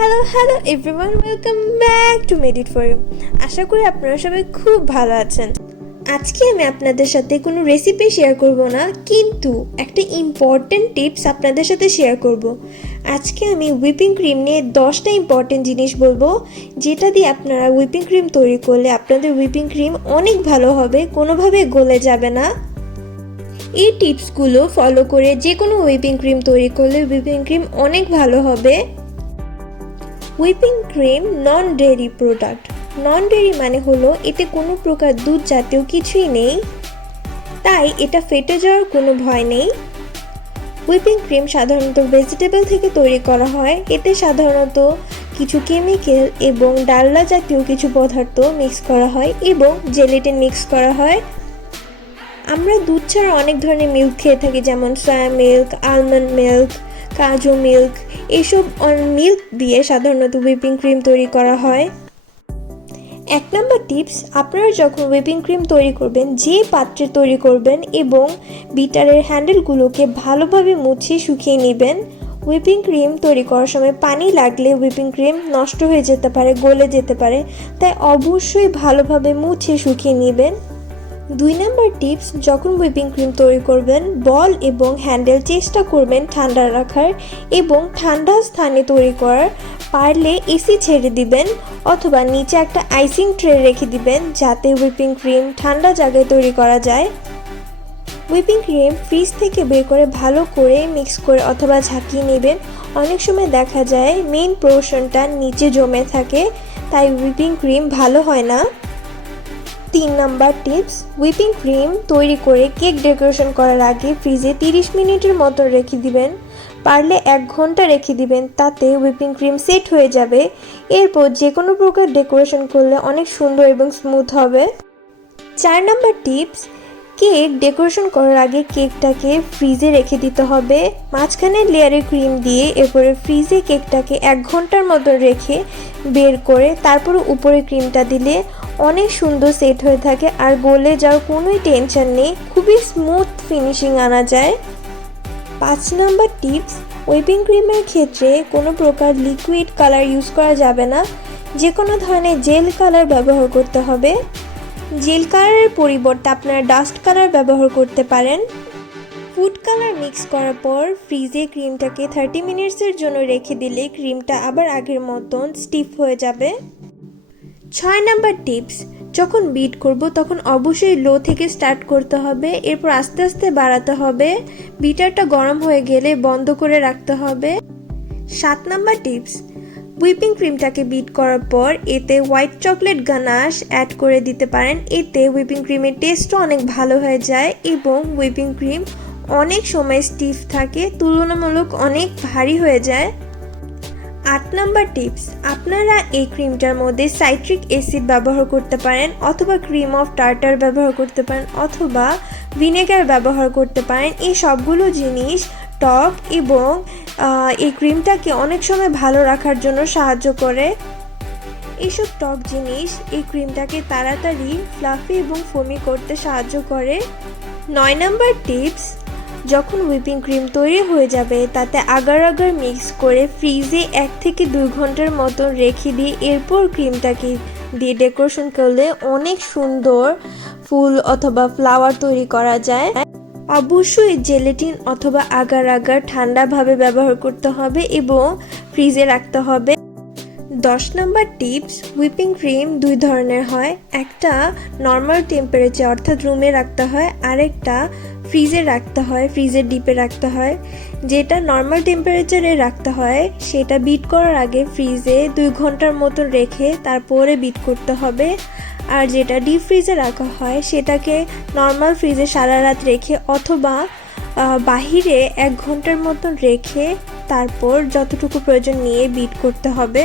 Hello everyone, welcome back to made it for you. আশা করি আপনারা সবাই খুব ভালো আছেন। আজকে আমি আপনাদের সাথে কোনো রেসিপি শেয়ার করব না, কিন্তু একটা ইম্পর্টেন্ট টিপস আপনাদের সাথে শেয়ার করব। আজকে আমি হুইপিং ক্রিম নিয়ে 10টা ইম্পর্টেন্ট জিনিস বলবো, যেটা দিয়ে আপনারা হুইপিং ক্রিম তৈরি করলে আপনাদের হুইপিং ক্রিম অনেক ভালো হবে, কোনোভাবে গলে যাবে না। এই টিপসগুলো ফলো করে যে কোনো হুইপিং ক্রিম তৈরি করলে হুইপিং ক্রিম অনেক ভালো হবে। হুইপিং ক্রিম নন ডেয়ারি প্রোডাক্ট। নন ডেয়ারি মানে হলো এতে কোনো প্রকার দুধ জাতীয় কিছুই নেই, তাই এটা ফেটে যাওয়ার কোনো ভয় নেই। হুইপিং ক্রিম সাধারণত ভেজিটেবল থেকে তৈরি করা হয়। এতে সাধারণত কিছু কেমিক্যাল এবং ডালডা জাতীয় কিছু পদার্থ মিক্স করা হয় এবং জেলেটিন মিক্স করা হয়। আমরা দুধ ছাড়া অনেক ধরনের মিল্ক খেয়ে থাকি, যেমন সয়া মিল্ক, আলমন্ড মিল্ক, কাজু মিল্ক। এইসব মিল্ক দিয়ে সাধারণত হুইপিং ক্রিম তৈরি করা হয়। 1 নম্বর টিপস, আপনারা যখন হুইপিং ক্রিম তৈরি করবেন, যে পাত্রে তৈরি করবেন এবং বিটারের হ্যান্ডেলগুলোকে ভালোভাবে মুছিয়ে শুকিয়ে নেবেন। হুইপিং ক্রিম তৈরি করার সময় পানি লাগলে হুইপিং ক্রিম নষ্ট হয়ে যেতে পারে, গলে যেতে পারে, তাই অবশ্যই ভালোভাবে মুছিয়ে শুকিয়ে নেবেন। 2 নম্বর টিপস, যখন হুইপিং ক্রিম তৈরি করবেন বল এবং হ্যান্ডেল চেষ্টা করবেন ঠান্ডা রাখার এবং ঠান্ডা স্থানে তৈরি করার। পারলে এসি ছেড়ে দিবেন অথবা নিচে একটা আইসিং ট্রে রেখে দিবেন, যাতে হুইপিং ক্রিম ঠান্ডা জায়গায় তৈরি করা যায়। হুইপিং ক্রিম ফ্রিজ থেকে বের করে ভালো করে মিক্স করে অথবা ঝাঁকিয়ে নেবেন। অনেক সময় দেখা যায় মেইন পোর্শনটা নিচে জমে থাকে, তাই হুইপিং ক্রিম ভালো হয় না। 3 নম্বর টিপস, হুইপিং ক্রিম তৈরি করে কেক ডেকোরেশন করার আগে ফ্রিজে 30 মিনিটের মতো রেখে দিবেন। পারলে 1 ঘন্টা রেখে দিবেন, তাতে হুইপিং ক্রিম সেট হয়ে যাবে। এরপর যে কোনো প্রকার ডেকোরেশন করলে অনেক সুন্দর এবং স্মুথ হবে। 4 নম্বর টিপস, কেক ডেকোরেশন করার আগে কেকটাকে ফ্রিজে রেখে দিতে হবে মাঝখানে লেয়ারে ক্রিম দিয়ে। এরপরে ফ্রিজে কেকটাকে 1 ঘন্টার মতো রেখে বের করে তারপরে উপরে ক্রিমটা দিলে অনেক সুন্দর সেট হয়ে থাকে আর গলে যাওয়ার কোনোই টেনশন নেই, খুবই স্মুথ ফিনিশিং আনা যায়। 5 নম্বর টিপস, হুইপিং ক্রিমের ক্ষেত্রে কোনো প্রকার লিকুইড কালার ইউজ করা যাবে না, যে কোনো ধরনের জেল কালার ব্যবহার করতে হবে। জেল কালারের পরিবর্তে আপনারা ডাস্ট কালার ব্যবহার করতে পারেন। ফুড কালার মিক্স করার পর ফ্রিজে ক্রিমটাকে 30 মিনিটসের জন্য রেখে দিলে ক্রিমটা আবার আগের মতন স্টিফ হয়ে যাবে। 6 নম্বর টিপস, যখন বিট করব তখন অবশ্যই লো থেকে স্টার্ট করতে হবে, এরপর আস্তে আস্তে বাড়াতে হবে। বিটারটা গরম হয়ে গেলে বন্ধ করে রাখতে হবে। 7 নম্বর টিপস, হুইপিং ক্রিমটাকে বিট করার পর এতে হোয়াইট চকলেট গানাশ অ্যাড করে দিতে পারেন। এতে হুইপিং ক্রিমের টেস্টও অনেক ভালো হয়ে যায় এবং হুইপিং ক্রিম অনেক সময় স্টিফ থাকে, তুলনামূলক অনেক ভারী হয়ে যায়। 8 নম্বর টিপস, আপনারা এই ক্রিমটার মধ্যে সাইট্রিক অ্যাসিড ব্যবহার করতে পারেন অথবা ক্রিম অফ টার্টার ব্যবহার করতে পারেন অথবা ভিনেগার ব্যবহার করতে পারেন। এই সবগুলো জিনিস টক এবং এই ক্রিমটাকে অনেক সময় ভালো রাখার জন্য সাহায্য করে। এইসব টক জিনিস এই ক্রিমটাকে তাড়াতাড়ি ফ্লাফি এবং ফোমি করতে সাহায্য করে। 9 নম্বর টিপস, যখন হুইপিং ক্রিম তৈরি হয়ে যাবে তাতে আগার আগার মিক্স করে ফ্রিজে 1 থেকে 2 ঘন্টার মতো রেখে দিয়ে এরপর ক্রিমটাকে দিয়ে ডেকোরেশন করলে অনেক সুন্দর ফুল অথবা ফ্লাওয়ার তৈরি করা যায়। অবশ্যই জেলেটিন অথবা আগার আগার ঠান্ডাভাবে ব্যবহার করতে হবে এবং ফ্রিজে রাখতে হবে। 10 নম্বর টিপস, হুইপিং ক্রিম 2 ধরনের হয়। একটা নর্মাল টেম্পারেচার অর্থাৎ রুমে রাখতে হয়, আরেকটা ফ্রিজে রাখতে হয়, ফ্রিজের ডিপে রাখতে হয়। যেটা নর্মাল টেম্পারেচারে রাখতে হয় সেটা বিট করার আগে ফ্রিজে 2 ঘন্টার মতো রেখে তারপরে বিট করতে হবে। আর যেটা ডিপ ফ্রিজে রাখা হয় সেটাকে নর্মাল ফ্রিজে সারা রাত রেখে অথবা বাহিরে 1 ঘন্টার মতন রেখে তারপর যতটুকু প্রয়োজন নিয়ে বিট করতে হবে।